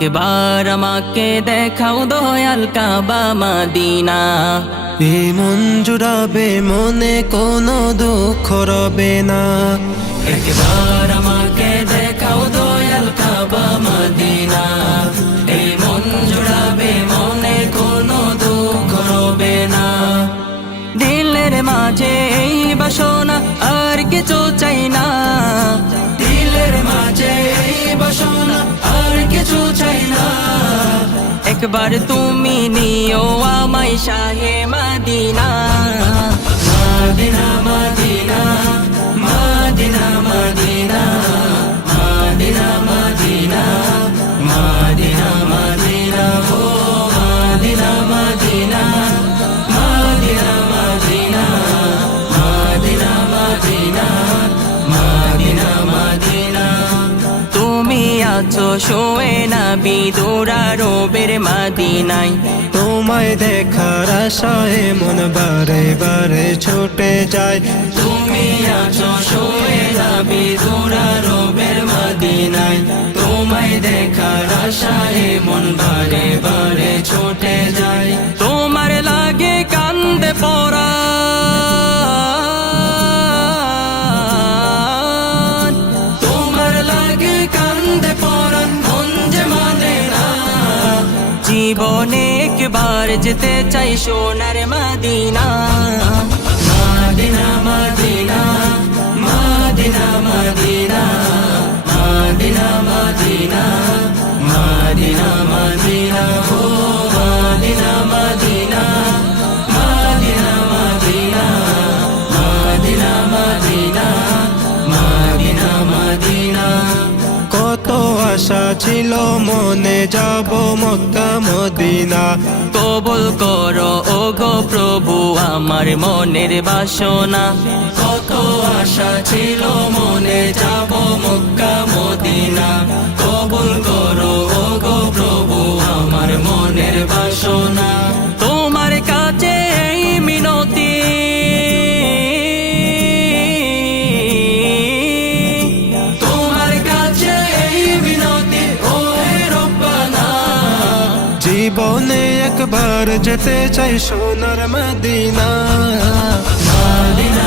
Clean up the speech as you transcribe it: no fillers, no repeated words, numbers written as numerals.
একবার আমাকে দেখাও দয়াল কাবা মদিনা। এই মন জুড়াবে মনে কোনো দুঃখ রবে না। একবার আমাকে দেখাও দয়াল কাবা মদিনা। এই মন জুড়াবে মনে কোনো দুঃখ রবে না। দিলের মাঝে এই বাসনা আর কিছু চাই না। দিলের মাঝে এই বাসনা আর কিছু চাই না। একবার তুমি নিও আমায় শাহে Medina. Medina Medina Medina Medina Medina Medina Medina Medina ও Medina Medina Medina Medina Medina Medina Medina Medina. তুমি আছো শোয়ে নবী দুরারোবের মদিনায়। তোমায় দেখার আশায় মন বারে বারে ছুটে যায়। তুমি আছো শোয়ে নবী দুরারোবের মদিনায়। তোমায় দেখার আশায় মন বারে বারে ছুটে যায়। তোমার লাগে কান্দে পরাণ। তোমার লাগে কান্দে পরাণ মন যে মানে না। জীবনে একবার যেতে চাই সোনার Medina. Medina Medina Medina Medina Medina Medina Medina Medina ও Medina Medina Medina Medina Medina Medina Medina Medina. কত আশা ছিল মনে যাব মক্কা মদিনা। কবুল করো ও গো প্রভু আমার মনের বাসনা। কত আশা ছিল মনে যাব মক্কা মদিনা। কবুল করো ও গো প্রভু আমার মনের বাসনা। তোমার কাছে এই মিনতি তোমার কাছে এই মিনতি ও হে রব্বানা। জীবনে একবার যেতে চাই সোনার মদিনা। মদিনা